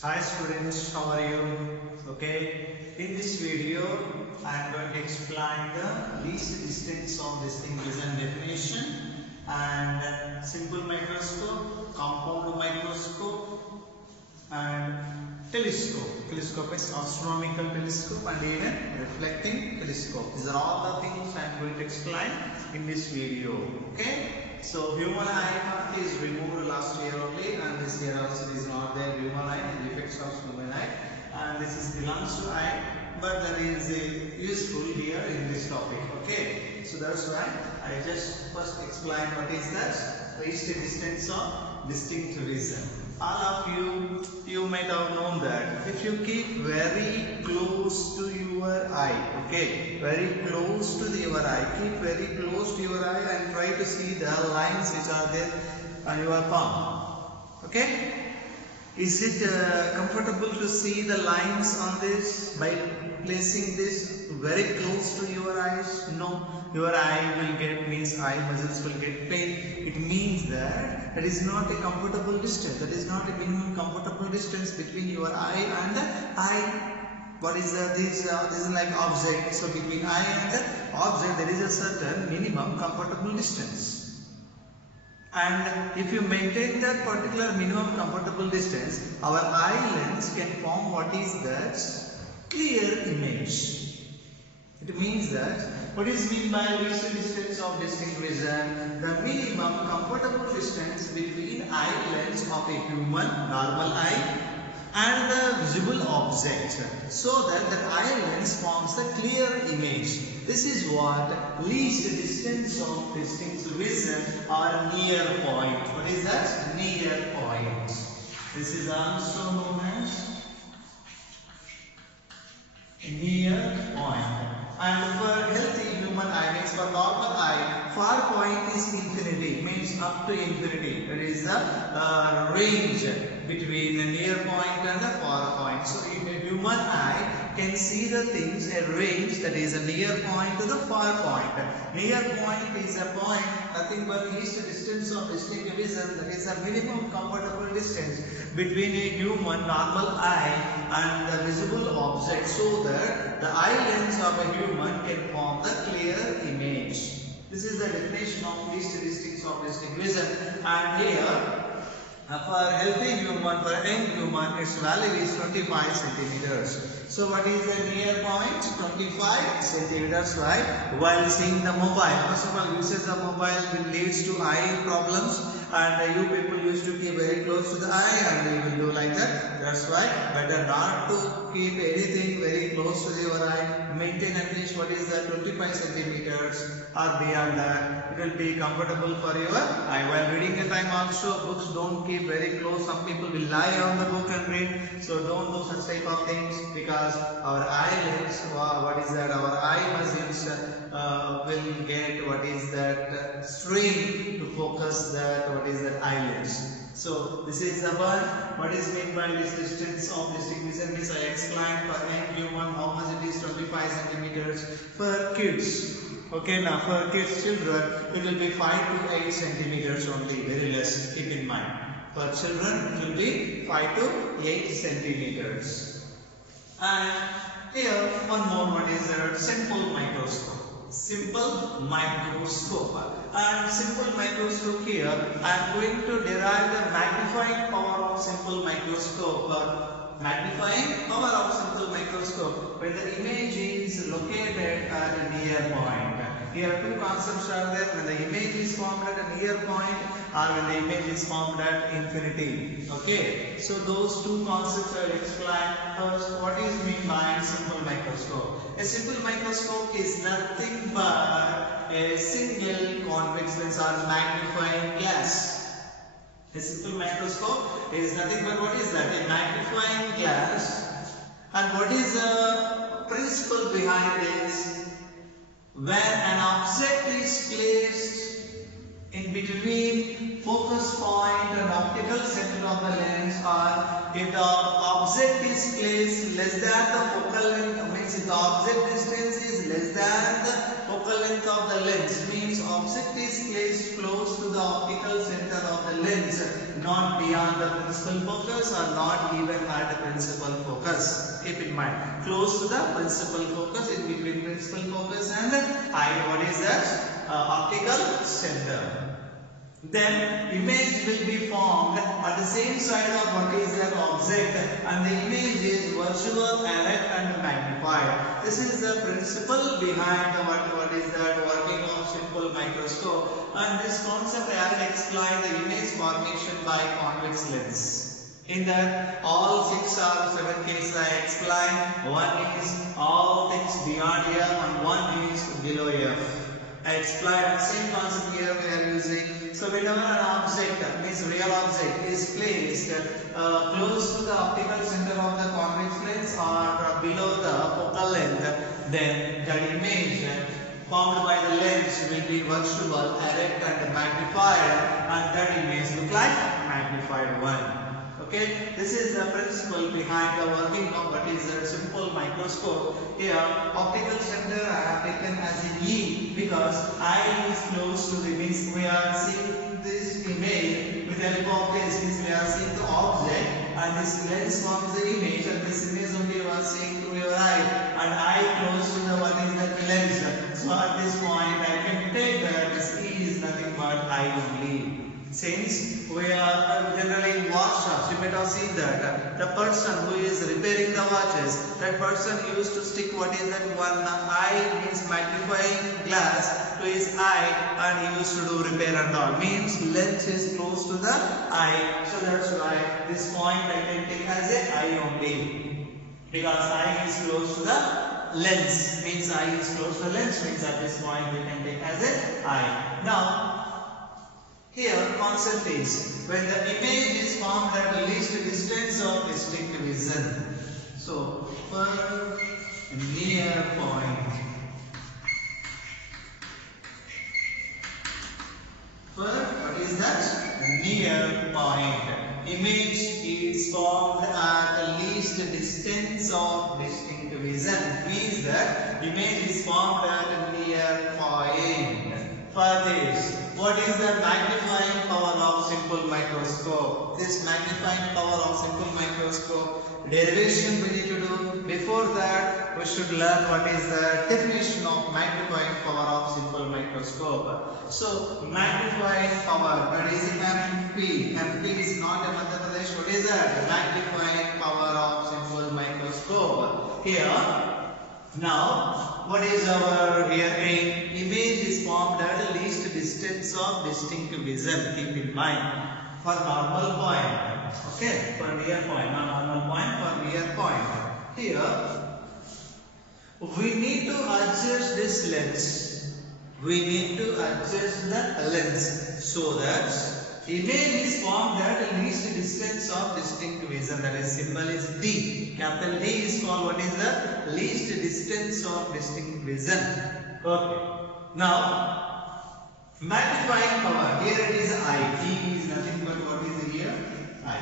Hi students, how are you? Okay, in this video I am going to explain the least distance of distinct vision definition and simple microscope, compound microscope and telescope. Telescope is astronomical telescope and even reflecting telescope. These are all the things I am going to explain in this video. Okay. So human eye is removed last year only, and this year also is not there. Human eye and effects of human eye, and this is belongs to eye, but there is a useful here in this topic. Okay. So that's why I just first explain what is that least distance of distinct vision. All of you might have known that if you keep very close to your eye, okay, very close to your eye, keep very close to your eye and try to see the lines which are there on your palm, okay. Is it comfortable to see the lines on this by placing this very close to your eyes? No, your eye will get, means eye muscles will get pain. It means that it is not a comfortable distance. That is not a minimum comfortable distance between your eye and the eye. What is this is like object. So between eye and the object there is a certain minimum comfortable distance. And if you maintain that particular minimum comfortable distance, our eye lens can form what is that clear image. It means that what is meant by least distance of distinct vision? The minimum comfortable distance between eye lens of a human normal eye and the visible object, so that the eye lens forms the clear image. This is what least distance of distinct vision or near point. What is that? Near point. This is also known as near point. And for healthy human eye, means for normal eye, far point is infinity, means up to infinity. That is the range between the near point and the far point. So if a human eye can see the things, a range, that is a near point to the far point. Near point is a point nothing but least distance of distinct vision, that is a minimum comfortable distance between a human normal eye and the visible object, so that the eye lens of a human can form the clear image. This is the definition of least distance of distinct vision. And here for healthy human, for young human, its value is 25 centimeters. So what is the near point? 25 centimeters, right? While seeing the mobile, first of all, usage of mobile will leads to eye problems, and you people used to keep very close to the eye, and you will do like that. That's why better not to keep anything very close to your eye. Maintain at least what is the 25 centimeters or beyond that. It will be comfortable for your eye. While reading a time also, books don't keep very close. Some people will lie on the book and read. So don't do such type of things, because our eyelids, what is that? Our eye muscles will get what is that strain to focus that what is that eyelids. So this is about what is meant by this distance of distinct vision. This I explained for young human how much it is, 25 centimeters. For kids, okay, now for kids, children, it will be 5 to 8 centimeters only, very less, keep in mind. For children, it will be 5 to 8 centimeters. And here one more, what is that? Simple microscope. Simple microscope. And simple microscope here, I am going to derive the magnifying power of simple microscope. Magnifying power of simple microscope when the image is located at a near point. Here two concepts are there: when the image is formed at a near point, or when the image is formed at infinity. Okay, so those two concepts I will explain. First, what is meant by simple microscope? A simple microscope is nothing but a single convex lens or magnifying glass. A simple microscope is nothing but what is that? A magnifying glass. And what is the principle behind this? When an object is placed in between focus point and optical center of the lens, or if the object is placed less than the focal length, means if the object distance is less than the focal length of the lens, means object is placed close to the optical center of the lens, not beyond the principal focus or not even at the principal focus. Keep in mind, close to the principal focus, in between principal focus and eye. What is that? Optical center. Then image will be formed at the same side of what is that object, and the image is virtual, erect and magnified. This is the principle behind what is that working of simple microscope, and this concept I have explained the image formation by convex lens. In that all 6 or 7 cases I explained, one is all things beyond here and one is below here. I explained the same concept here we are using. So whenever an object, means real object, is placed close to the optical center of the convex lens or below the focal length, then that image formed by the lens will be virtual, erect and magnified, and that image look like magnified one. Okay, this is the principle behind the working of what is a simple microscope. Here, optical center I have taken as a E because eye is close to the, means we are seeing this image with the help of this, means we are seeing the object and this lens forms the image, and this image only you are seeing through your eye, and eye close to the what is the lens. So at this point I can take that this E is nothing but eye only. Since we are generally in watch shops, you might have seen that the person who is repairing the watches, that person used to stick what is that one eye, means magnifying glass to his eye, and he used to do repair and all. Means lens is close to the eye, so that's why this point I can take as a eye only, because eye is close to the lens. Means eye is close to the lens, means at this point we can take as a eye. Now here concept is when the image is formed at the least distance of distinct vision. So for near point, for what is that? Near point. Image is formed at the least distance of distinct vision. It means that image is formed at a near point. For this, what is the magnifying power of simple microscope? This magnifying power of simple microscope derivation we need to do. Before that, we should learn what is the definition of magnifying power of simple microscope. So magnifying power, that is MP. MP is not a Madhya Pradesh. What is that? Magnifying power of simple microscope. Here. Now, what is our here aim? Image is formed at the least distance of distinct vision. Keep in mind, for normal point, okay, for near point, not normal point, for near point. Here, we need to adjust this lens. We need to adjust the lens so that image is formed at the least distance of distinct vision. That is symbol is D. Capital D is called what is the least distance of distinct vision. Okay. Now magnifying power. Here it is I. E is nothing but what is here? I.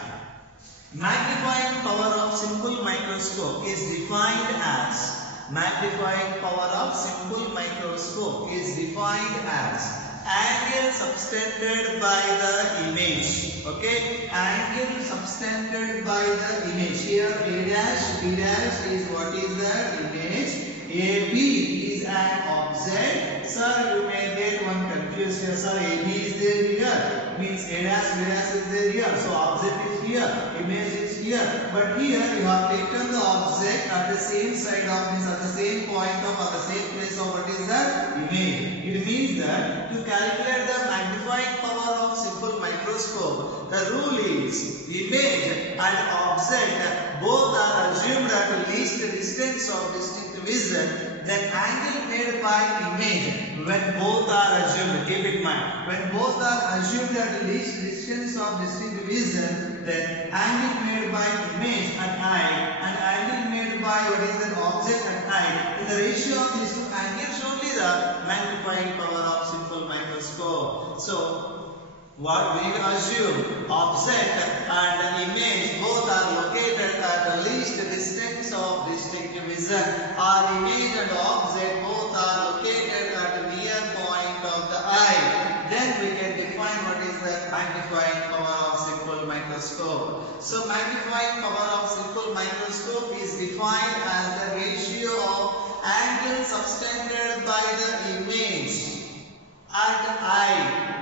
Magnifying power of simple microscope is defined as magnifying power of simple microscope is defined as angle subtended by the image. Okay, angle subtended by the image. Here A dash, B dash is what is the image. AB is an object. Sir, you may get one confused here. Sir, AB is there here. Means A dash, B dash is there here. So object is here, image is here. But here you have taken the object at the same side of this, at the same point of, at the same place of what is that? Image. It means that to calculate the magnifying power of simple microscope, the rule is image and object both are assumed at least distance of distinct vision. Then angle made by image when both are assumed. Keep in mind, when both are assumed at least distance of distinct vision, then angle made by image and eye and angle made by what is the object and eye, in the ratio of these two angles only the magnifying power of simple microscope. So What we assume object and image both are located at the least distance of distinct vision, or image and object both are located at the near point of the eye, then we can define what is the magnifying power of simple microscope. So magnifying power of simple microscope is defined as the ratio of angle subtended by the image at eye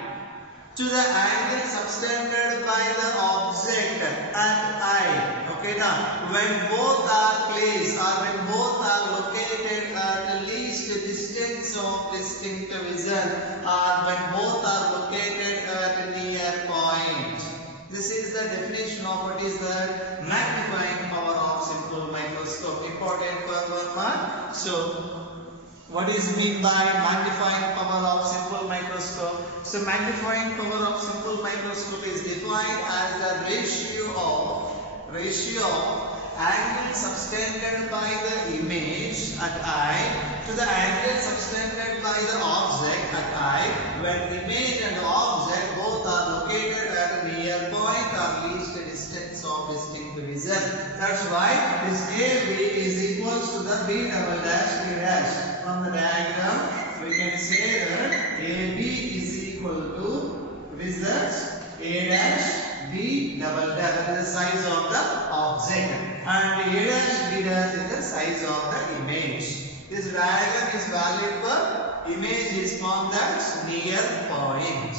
to the angle subtended by the object at eye. Okay, now when both are placed or when both are located at the least distance of distinct vision, or when both are located at a near point. This is the definition of what is the magnifying power of simple microscope. Important for 1 mark. So what is mean by magnifying power of simple microscope? So magnifying power of simple microscope is defined as the ratio of angle subtended by the image at eye to the angle subtended by the object at eye when image and object both are located at a near point or least distance of distinct vision. That's why this AB is equals to the B double dash B dash. From the diagram we can say that AB is equal to results A dash B double dash, that is the size of the object, and A dash B dash is the size of the image. This diagram is valid for image is found at near point.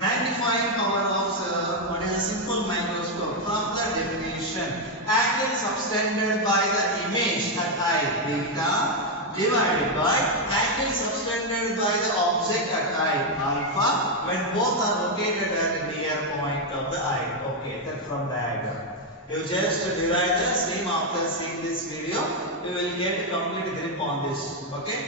Magnifying power of what is a simple microscope? From the definition, angle subtended by the image at eye beta divided by angle subtended by the object at eye alpha when both are located at a near point of the eye. Okay, that from the diagram. You just divide the same after seeing this video. You will get a complete grip on this. Okay.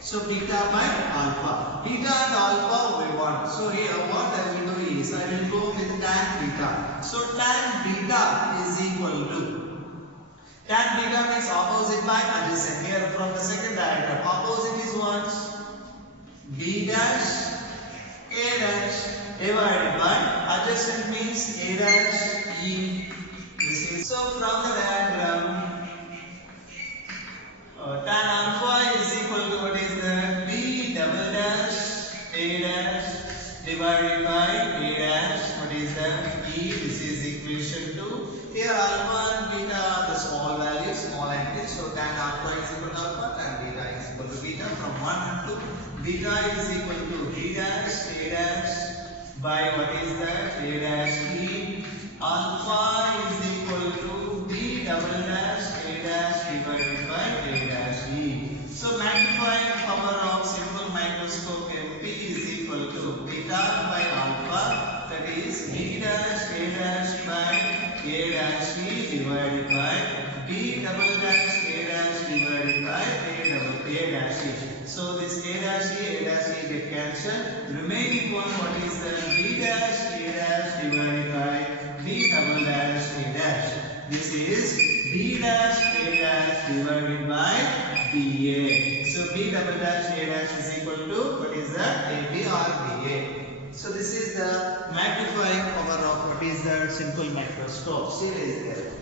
So beta by alpha. Beta and alpha we want. So here what I will do is I will go with tan beta. So tan beta is equal to tan beta means opposite by adjacent. Here from the second diagram, opposite is what? B dash A dash divided by adjacent means A dash E. This is so from the diagram, tan alpha is equal to what is the B double dash A dash divided by A dash. What is the E? This is equation 2. Here alpha and beta are the small values, small entities. So tan alpha is equal to alpha, tan beta is equal to beta. From 1 and 2, beta is equal to B dash A dash by what is that? A dash E. Alpha is equal to B double dash A dash divided by A dash E. So magnifying power of simple microscope MP is equal to beta by alpha, that is B dash A dash by A dash E divided by B double dash A dash divided by A dash E. So this A dash E get cancelled. Remaining one, what is the B dash A dash divided by B double dash A dash. This is B dash A dash divided by BA. So B double dash A dash is equal to what is that? AB or BA. So this is the magnifying power of what is the simple microscope. Still is there.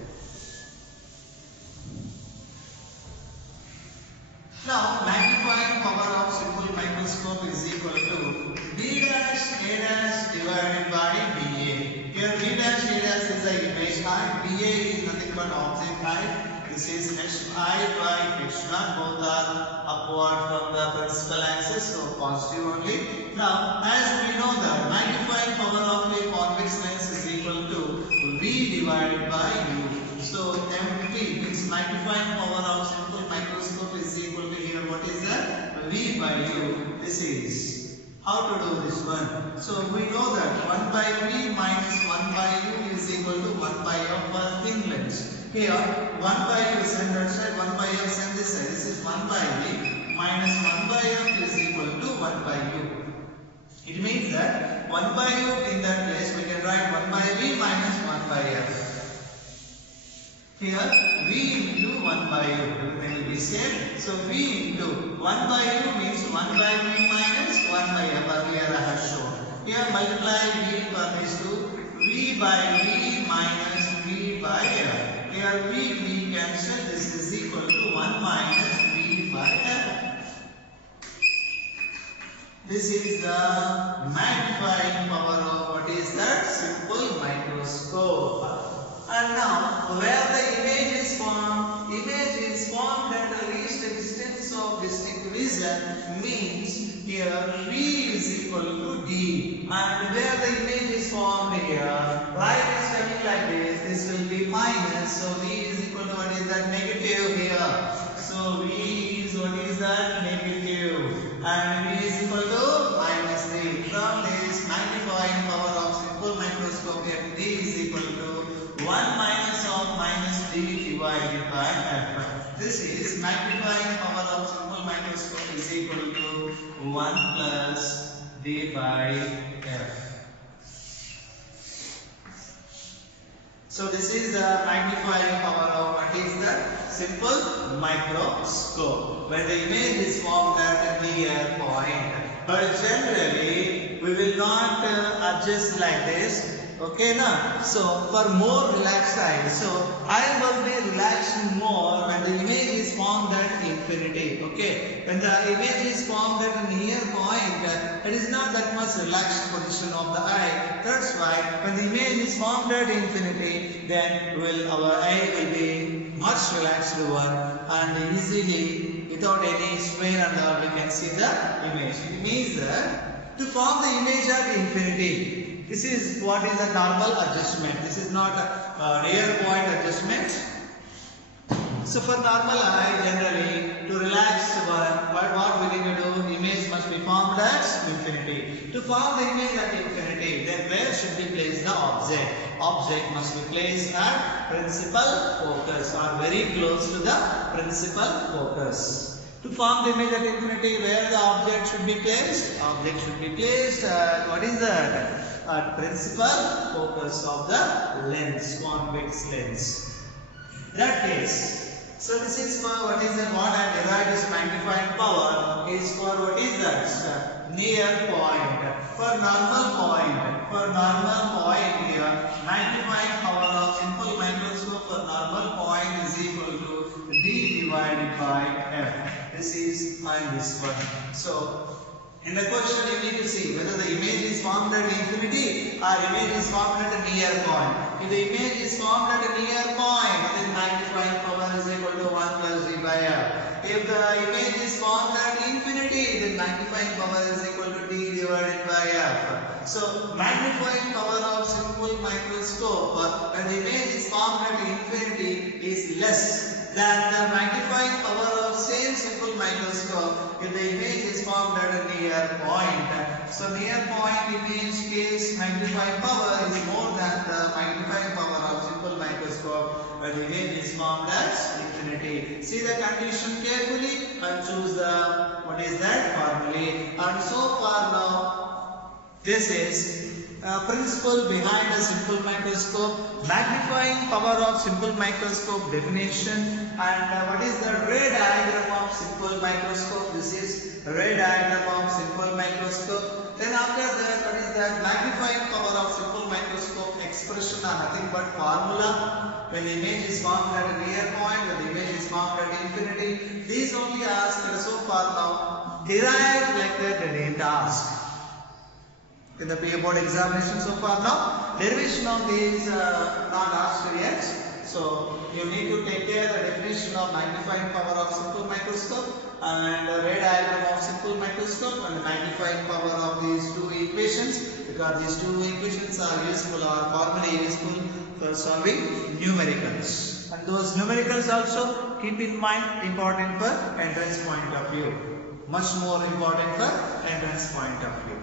Now magnifying power of simple microscope is equal to B dash A dash divided by BA. Here B dash A dash is the image eye, BA is nothing but object eye. This is Hi by H0, both are upward from the principal axis, so positive only. Now as we know that magnifying power of a convex lens is equal to V divided by U. So MP means magnifying power of simple microscope is equal to here what is that? V by U. This is how to do this one. So we know that 1 by V minus 1 by U is equal to 1 by F for thin lens. Here 1 by U send that side, 1 by F send this side. This is 1 by V minus 1 by F is equal to 1 by U. It means that 1 by U in that place we can write 1 by V minus 1 by F. Here V into 1 by U, everything will be same. So V into 1 by U means 1 by V minus 1 by F, earlier I have shown. Here multiply V for these two. V by V minus V by F. Here V cancel. This is equal to 1 minus V by F. This is the magnifying power of what is that? Simple microscope. And now, where the image is formed at the least distance of distinct vision means here V is equal to D. And where the image is formed here, light is coming like this will be minus. So V is equal to what is that? Negative here. So V is what is that? Negative. And V is equal to minus 3. From this magnifying power of simple microscope here, D is equal to 1 minus of minus D divided by F. This is magnifying power of simple microscope is equal to 1 plus D by F. So this is the magnifying power of what is the simple microscope, where the image is formed at a near point. But generally we will not adjust like this. Okay now, so for more relaxed eyes, so I will be relaxing more when the image is formed at infinity. Okay, when the image is formed at a near point, it is not that much relaxed position of the eye. That's why when the image is formed at infinity, then our eye will be much relaxed one, and easily without any strain and all we can see the image. It means that to form the image at infinity, this is what is a normal adjustment. This is not a rear point adjustment. So for normal eye, generally to relax what we need to do, image must be formed at infinity. To form the image at infinity, then where should be placed the object? Object must be placed at principal focus or very close to the principal focus. To form the image at infinity, where the object should be placed? Object should be placed at what is that? At principal focus of the lens, convex lens. In that case, so this is for what is that? What I derived as magnifying power is for what is that? Near point. For normal point here, magnifying power of simple microscope for normal point is equal to D divided by F. This is and this one. So in the question you need to see whether the image is formed at infinity or image is formed at a near point. If the image is formed at a near point, then magnifying power is equal to 1 plus D by F. If the image is formed at infinity, then magnifying power is equal to D divided by F. So magnifying power of simple microscope when the image is formed at infinity is less than the magnifying power of same simple microscope if the image is formed at a near point. So near point image case magnifying power is more than the magnifying power of simple microscope when the image is formed at infinity. See the condition carefully and choose the what is that formulae. And so far now this is principle behind a simple microscope, magnifying power of simple microscope definition, and what is the ray diagram of simple microscope. This is ray diagram of simple microscope. Then after that, what is that? Magnifying power of simple microscope expression are nothing but formula. When the image is formed at a near point, when the image is formed at infinity, these only asked so far now. Derived like that they didn't ask. In the PA board examination so far now, derivation of these not asked yet. So you need to take care of the definition of magnifying power of simple microscope and the ray diagram of simple microscope and the magnifying power of these two equations, because these two equations are useful or formally useful for solving numericals. And those numericals also keep in mind important for entrance point of view. Much more important for entrance point of view.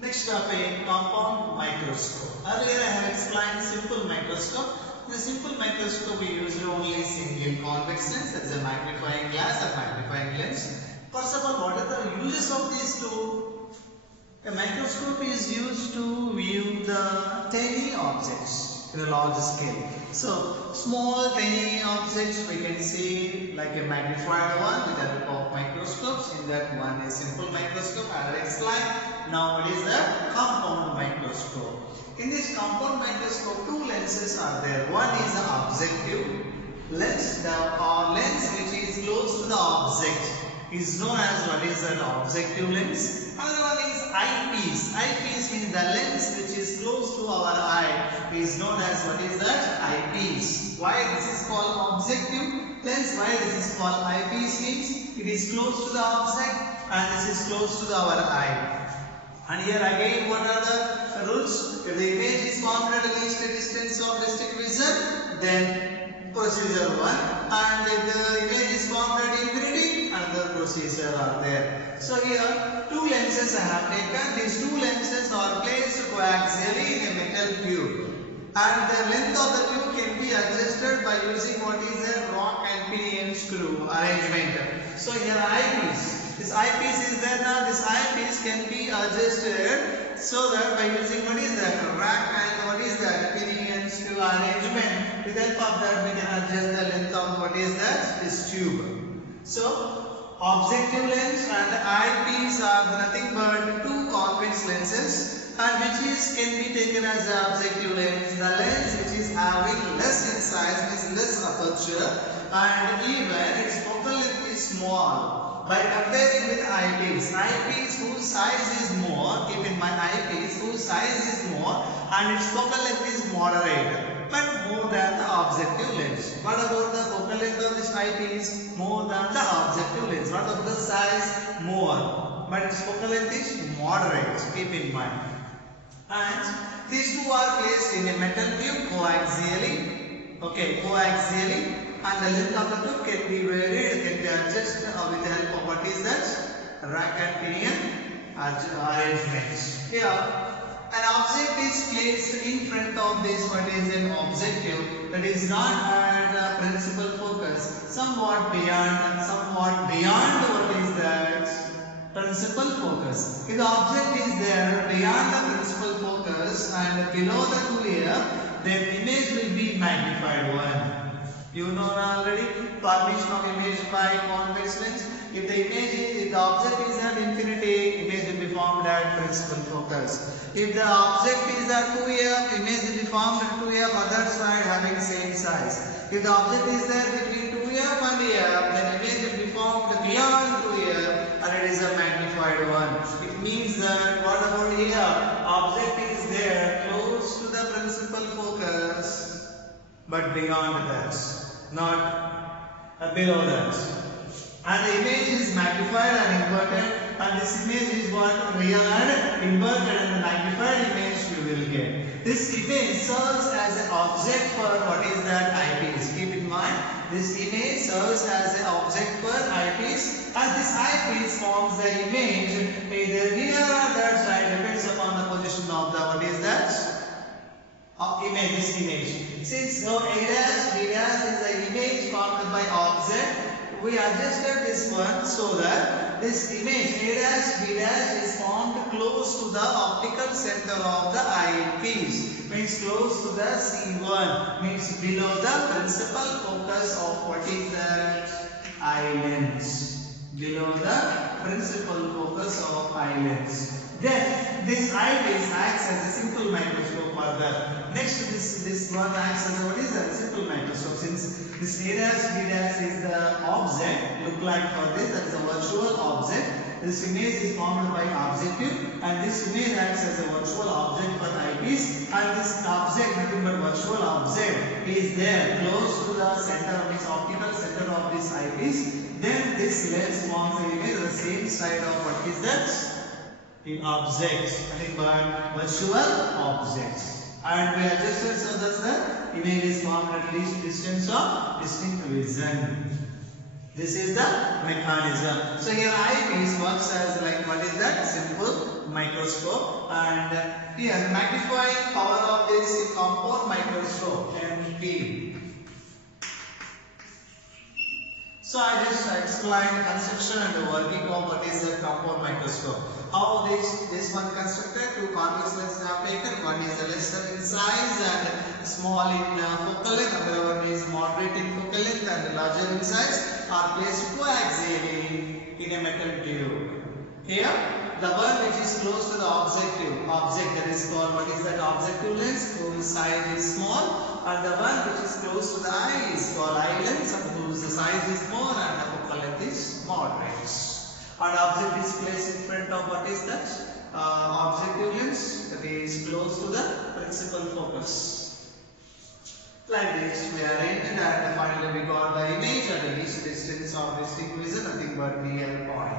Next topic, compound microscope. Earlier I have explained simple microscope. In the simple microscope we use only single convex lens, that is a magnifying glass or magnifying lens. First of all, what are the uses of these two? A microscope is used to view the tiny objects. in a large scale. So small tiny objects we can see like a magnified one with the help of microscopes. In that one is simple microscope I will explain. Now what is the compound microscope? In this compound microscope two lenses are there. One is the objective lens, the lens which is close to the object is known as what is an objective lens. Another one is eyepiece. Eyepiece means the lens which is close to our eye is known as what is that? Eyepiece. Why this is called objective lens? Why this is called eyepiece means it is close to the object and this is close to our eye. And here again what are the rules? If the image is formed at least a distance of restrict vision, then procedure 1, and if the image is formed at infinity, another procedure are there. So here two lenses I have taken. These two lenses are placed coaxially in a metal tube, and the length of the tube can be adjusted by using what is a rock and pinion screw arrangement. So here eyepiece. This eyepiece is there now. This eyepiece can be adjusted so that by using what is that rack and what is that pinion screw arrangement. With the help of that we can adjust the length of what is that this tube. So objective lens and eyepiece are nothing but two convex lenses, and which can be taken as the objective lens. The lens which is having less in size means less aperture, and even its focal length is small. By comparing with eyepiece, eyepiece whose size is more, keep in mind eyepiece whose size is more and its focal length is moderate, but more than the objective lens. What about the focal length of this eyepiece? More than the objective lens. What about the size? More, but its focal length is moderate. Keep in mind. And these two are placed in a metal tube coaxially. Okay, coaxially. And the length of the tube can be varied, can be adjusted with the help of what is that? Rack and pinion arrangements. Here, an object is placed in front of this what is an objective that is not at principal focus, somewhat beyond what is that? Principal focus. If the object is there beyond the principal focus and below the 2F, then image will be magnified one. You know already formation of image by convex lens. If the object is at infinity, image will be formed at principal focus. If the object is at 2F, image will be formed at 2F other side having same size. If the object is there between 2F and F, then image will be formed beyond 2F and it is a magnified one. It means that what about here? Object is there close to the principal focus, but beyond that, not below that. And the image is magnified and inverted, and this image is what real and inverted, and the magnified image you will get. This image serves as an object for what is that eyepiece. Keep in mind, this image serves as an object for eyepiece, and this eyepiece forms the image either here or that side, depends upon the position of the what is that image. This image. Since no A dash, B dash is the image formed by object, we adjusted this one so that this image A dash B dash is formed close to the optical center of the eyepiece, means close to the C1, means below the principal focus of what is that eye lens, below the principal focus of eye lens. Then this eyepiece acts as a simple microscope further. Next this one acts as a what is that simple microscope. Since this A dash B dash is the object, look like for this, that is a virtual object. This image is formed by objective, and this image acts as a virtual object for eyepiece, and this object, nothing but virtual object, is there close to the center of this optical center of this eyepiece. Then this lens forms the image on the same side of what is that? In objects, nothing but virtual objects. And we adjusted so that the image is formed at least distance of distinct vision. This is the mechanism. So here eyepiece works as like what is that? Simple microscope, and here magnifying power of this compound microscope MP. So I just explained construction and the working of what is a compound microscope. How this one constructed, two convex lenses have taken. One is lesser in size and small in focal length. Another one is moderate in focal length and larger in size. Are placed coaxially in a metal tube. Here, the one which is close to the object that is called, what is that objective lens, whose size is small, and the one which is close to the eye is called eye lens, and whose size is more and the focal length is moderate. And object is placed in front of what is that objective lens that is close to the principal focus. Like this, we arranged and finally we got the image at the least distance of distinct vision, nothing but real point.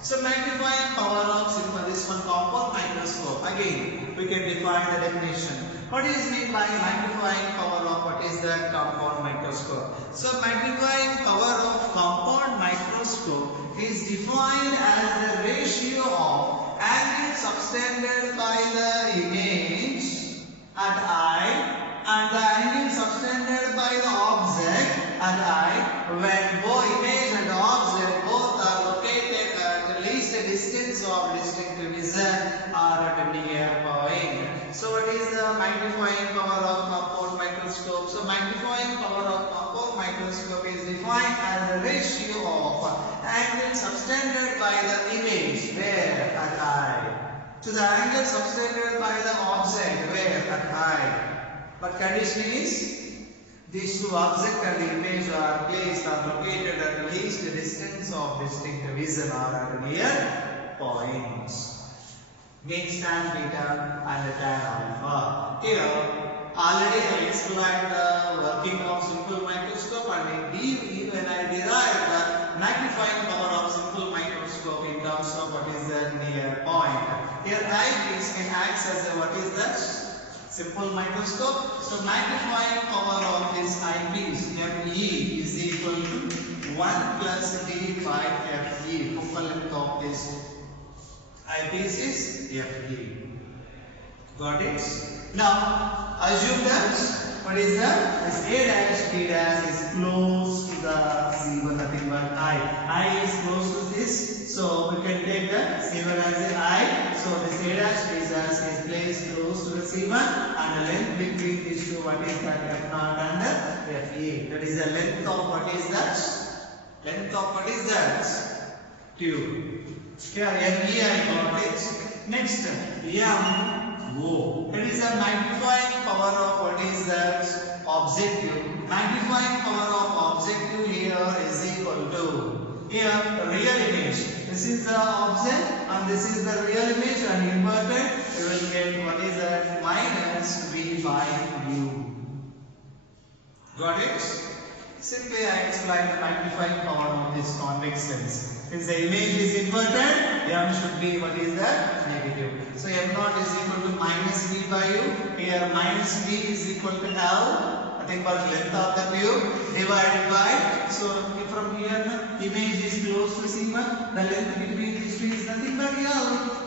So magnifying power of this one compound microscope. Again, we can define the definition. What is meant by magnifying power of what is the compound microscope? So magnifying power of compound microscope is defined as the ratio of angle subtended by the image at eye and the angle subtended by the object at eye when both image and object both are located at the least distance of distinct vision or at a near point. So what is the magnifying power of compound microscope? So magnifying power of compound microscope is defined as the ratio of angle subtended by the image where at eye to the angle subtended by the object where at eye. But condition is these two object and the image are placed or located at least a distance of distinct vision or at near points. Means tan theta and tan alpha. Here already I explained the working of simple microscope and when I derived the magnifying power of simple microscope in terms of what is the near point. Here eyepiece can act as a what is that? Simple microscope. So magnifying power of this eyepiece ME is equal to 1 plus D by FE. Focal length of this eyepiece is FE. Got it? Now assume that what is that? This A dash B dash is close to the C1, nothing but I is close to this. So we can take the C1 as an I. So this A dash B dash is placed close to the C1 and the length between these two, what is that? F0 and FE. That is the length of what is that? Length of what is that? Tube. Here ME I got it. Next MO. That is the magnifying power of what is that? Objective. Magnifying power of objective here is equal to here real image. This is the object and this is the real image and inverted. We will get what is that? Minus V by U. Got it? Simply I explain the magnifying power of this convex lens. Since the image is inverted, M should be what is that? Negative. So M0 is equal to minus V by U. Here minus V is equal to L. Nothing but length of the tube divided by. So from here image is close to C1. The length between these two is nothing but L.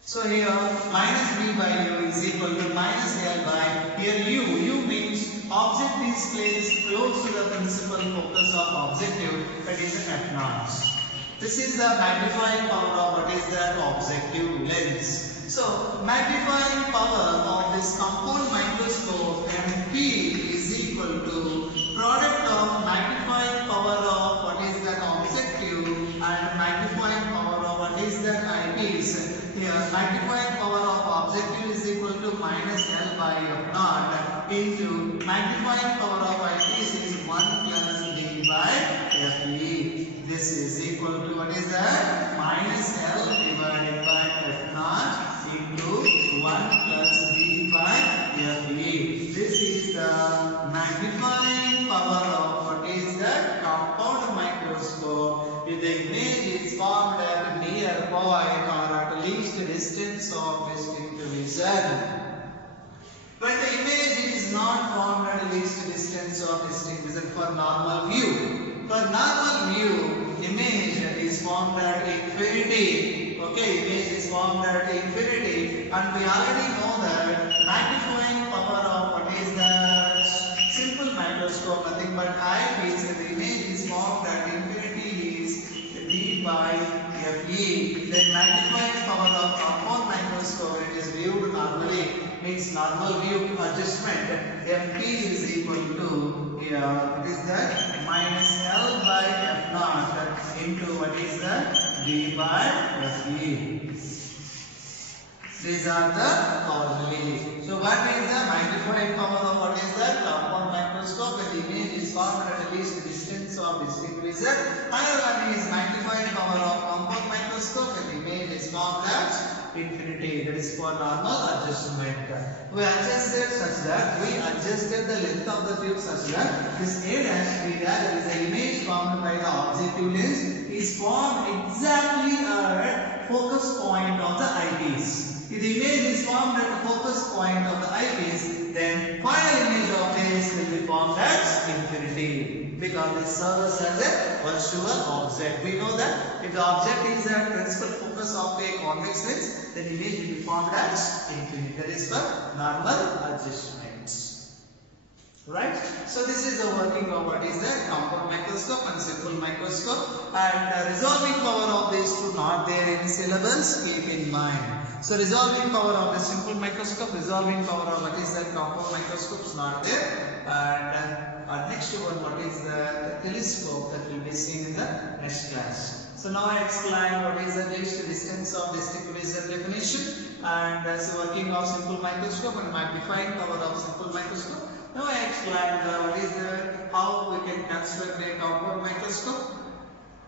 So here minus V by U is equal to minus L by here U means object is placed close to the principal focus of objective, that is F0. This is the magnifying power of what is that? Objective lens. So magnifying power of this compound microscope MP is equal to product of magnifying power of what is that? Objective and magnifying power of what is that? Eyepiece. Here magnifying power of objective is equal to minus L by F0 into magnifying power of eyepiece is 1 plus D by FE. This is equal to what is that? Minus L divided by F0 into 1 plus D by FE. This is the magnifying power of what is that? Compound microscope. If the image is formed at near point or at least distance of distinct vision. But the image is not formed at least distance of distinct vision for normal view. For normal view, image is formed at infinity. Okay, image is formed at infinity, and we already know that magnifying power of what is that? simple microscope, nothing but eyepiece, and the image is formed at infinity is d by Fe. Then magnifying power of compound microscope, it is viewed normally, means normal view adjustment. Fp is equal to what is that, minus L by F naught into what is that, d by Fe. These are the causality. So what is the magnifying power of what is that, compound microscope, when the image is formed at least distance of the stabilizer. Another one is magnifying power of compound microscope when the image is formed at infinity. That is for normal adjustment. We adjusted the length of the tube such that this A dash B dash, that is the image formed by the objective lens, is formed exactly at focus point of the eyepiece. If the image is formed at the focus point of the eyepiece, then final image of this will be formed at infinity, because it serves as a virtual object. We know that if the object is at principal focus of a convex lens, then image will be formed at infinity. That is for normal adjustments. Right? So this is the working of what is the compound microscope and simple microscope, and the resolving power of these two not there in syllabus, keep in mind. So resolving power of the simple microscope, resolving power of what is the compound microscope is not there. And next one, what is the telescope, that will be seen in the next class. So now I explain what is the least distance of the stabilizer definition, and so working of simple microscope and magnifying power of simple microscope. Now I explain what is how we can construct a compound microscope,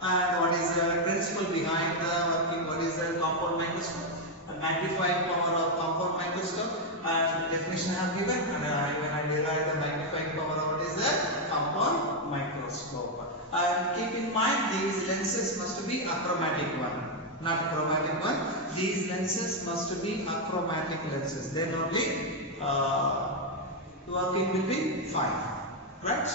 and what is the principle behind the working, what is the compound microscope, and magnifying power of compound microscope, and definition I have given, and when I derive the magnifying power of what is the compound microscope. And keep in mind, these lenses must be achromatic one, not chromatic one. These lenses must be achromatic lenses, then only working will be fine, right?